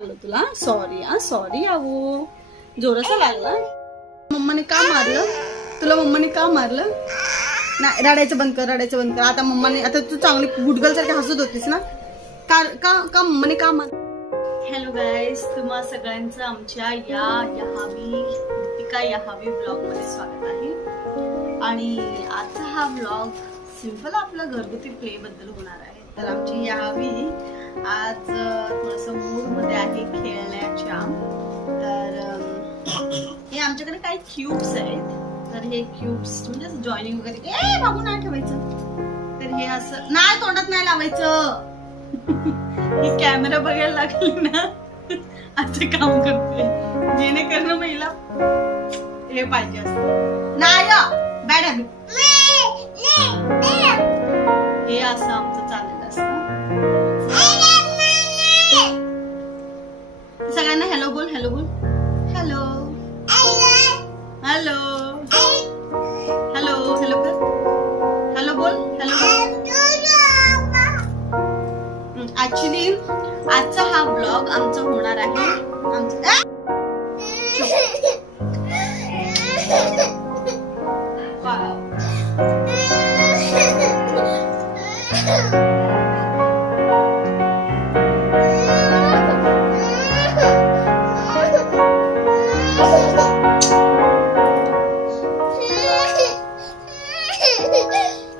तुला sorry sorry आवो जोराचा लागला. मम्माने का मारलं तुला? मम्माने का मारलं? नाही रडायचं बंद कर, रडायचं बंद कर. आता मम्माने, आता तू चांगली गुडगल सारखी हसत होतीस ना, का का का मम्माने का मार. हॅलो गाईज, तुम्हा सगळ्यांचं आमच्या दीपिका याहावी ब्लॉग मध्ये स्वागत आहे. आणि आजचा हा ब्लॉग सिंपल आपला घरगुती प्ले बद्दल होणार आहे. तर आमची याहावी आज थोडस मूड मध्ये आहे खेळण्याच्या. तर हे आमच्याकडे काही क्यूब्स आहेत. तर हे क्यूब्स म्हणजे जॉईनिंग वगैरे बाबू नाही ठेवायचं. तर हे असं नाही, तोंडात नाही लावायचं. ही कॅमेरा बघायला लागली ना असं काम करते, जेणेकरून महिला हे पाहिजे असतं. नाही बॅड हॅबिट. हे असं आमचं चाललेलं असतं. सगळ्यांना हॅलो बोल, हॅलो बोल, हॅलो हॅलो हॅलो हॅलो कर, हॅलो बोल, हॅलो. ऍक्च्युली आजचा हा ब्लॉग आमचा होणार आहे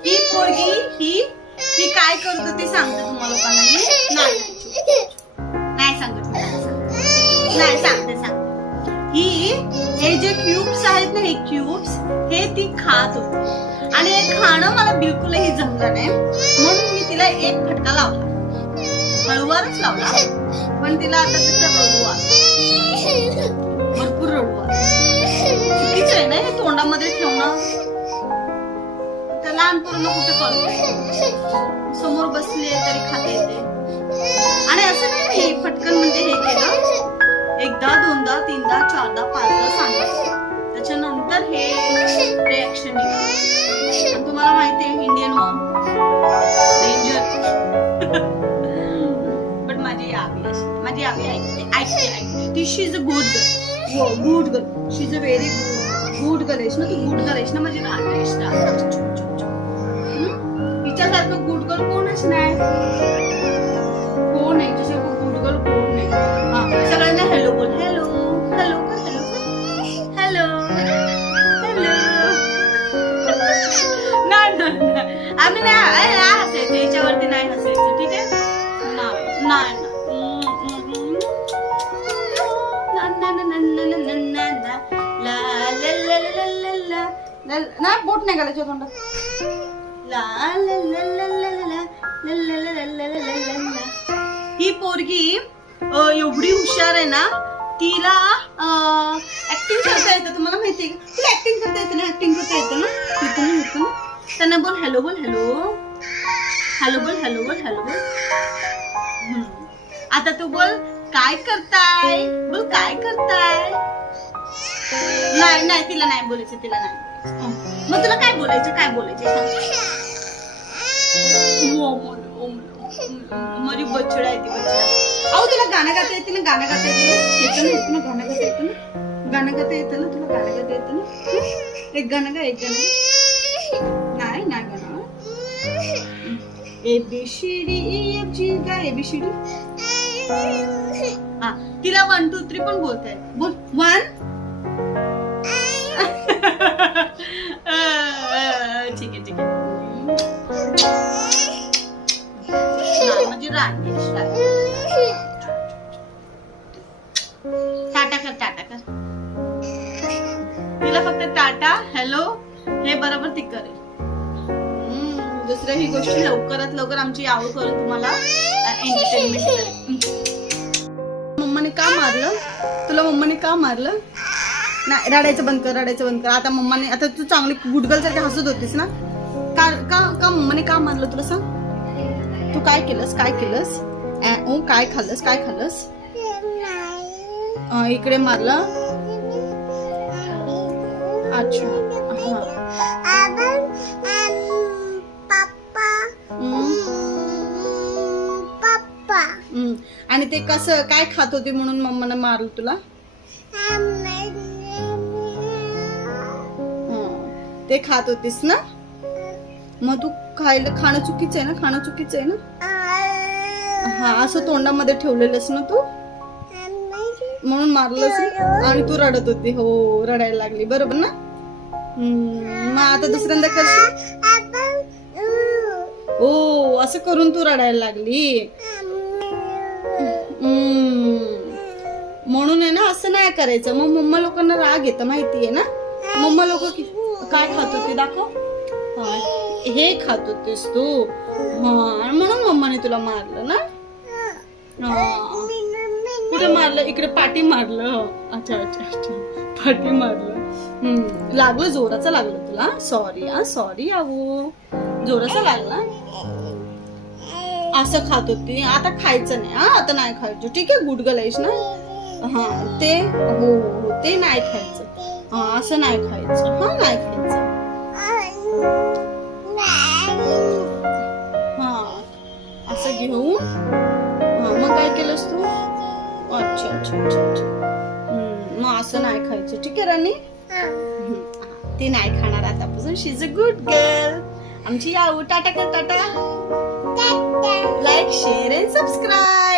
ही पोरगी ही काय करतो ते सांगते तुम्हाला लोकांना. नाही सांगत, नाही सांगते. हे जे क्यूब्स आहेत ना, हे क्यूब्स हे ती खात होती. आणि हे खाणं मला बिलकुलही जमलं नाही, म्हणून मी तिला एक फटका लावला. हळूवारच लावला, पण तिला आता त्याचा रडू आला, भरपूर रडू आला. चुकीचं आहे ना हे तोंडामध्ये ठेवणं. लहान पोरांना कुठे कळतं, समोर बसली तरी खाता येते. आणि असं नाही हे फटकन म्हणजे हे केलं एकदा, दोनदा, तीनदा, चारदा, पाचदा सांगितलं, त्याच्यानंतर हे रिॲक्शन निघालं. तुम्हाला माहिती आहे इंडियन मॉम डेंजर. पण माझी आवी ऐकते. She is a good girl. Good girl. She is a very good girl. आहेस ना तू, गुड गर्ल आहेस ना माझी राहतेस. तिच्यासारखं गुड गर्ल कोणच नाही. कोण आहे तिच्यासारखं गुड गर्ल? कोण नाही. हा, सगळ्यांना हॅलो बोल, हॅलो हॅलो कर, हॅलो हॅलो हॅलो. नाही आम्ही नाही हसायचं, याच्यावरती नाही हसायचं, ठीक आहे. नाही नाही बोट नाही घालायच्या तोंडात. ही पोरगी एवढी हुशार आहे ना, तिला ऍक्टिंग करता येतं. तुम्हाला माहितीये का? तुला ऍक्टिंग करता येतं ना? ऍक्टिंग करता येतं ना? येतं ना? त्यांना बोल हॅलो बोल, हॅलो हॅलो बोल, हॅलो बोल, हॅलो बोल. आता तू बोल काय करताय, बोल काय करताय. नाही तिला नाही बोलायचं, तिला नाही. मग तुला काय बोलायचं, काय बोलायचं माझी बछडा आहे ती, बछडा. अहो तुला गाणं गाता येते ना? गाणं गाता येतं ना? गाणं गाता येतं ना? गाणं गाता येतं ना? तुला गाणं गाता येतं ना? एक गाणं गा, एक गाणं. नाही गाणं. ABCD EFG गा, ABCD. हा, तिला 1 2 3 पण बोलता येत. बोल 1. ठीक आहे. म्हणजे टाटा कर. तिला फक्त टाटा हॅलो हे बरोबर ती करेल. दुसऱ्या ही गोष्टी लवकरात लवकर आमची आवड करून तुम्हाला एंटरटेनमेंट करेल. मम्माने का मारलं तुला? मम्माने का मारलं? नाही रडायचं बंद कर, रडायचं बंद कर. आता मम्माने, आता तू चांगली गुडगल सारखी हसत होतीस ना, का का मम्माने का मारलं तुला? सांग तू काय केलंस, काय केलंस? काय खाल्लंस, काय खाल्लंस? इकडे मारलं. अच्छा आणि ते कसं काय खात होती म्हणून मम्मानं मारलं तुला? ते खात होतीस ना? मग तू खाणं चुकीचं आहे ना? खाणं चुकीचं आहे ना? हा, असं तोंडामध्ये ठेवलेलंस ना तू, म्हणून मारलंस ना? आणि तू रडत होती. हो, रडायला लागली बरोबर ना? मग आता दुसऱ्यांदा करशील? ओ, असं करून तू रडायला लागली. म्हणून आहे ना, असं नाही करायचं. मग मम्मा लोकांना राग येतं माहितीये ना? मम्मा लोक काय खात होते दाखव. हे खात होतेस तू. हा, म्हणून मम्माने तुला मारलं ना? कुठे मारलं? इकडे पाठी मारलं. अच्छा अच्छा अच्छा, पाठी मारलं. लागलं, जोराचं लागलं तुला. सॉरी सॉरी आवो, जोराचं लागला. असं खात होती. आता खायचं नाही. आता नाही खायचं, ठीक आहे? गुड गर्ल आहेस ना? हा, ते हो हो, ते नाही खायचं. हा, असं नाही खायचं. हा, नाही खायचं. हा, असं घेऊन. हा, मग काय केलंस तू? अच्छा अच्छा अच्छा अच्छा. मग असं नाही खायचं, ठीक आहे राणी? ती नाही खाणार आतापासून. शी इज अ गुड गर्ल. आमची याऊ. टाटा कर, Tata. Like, share and subscribe.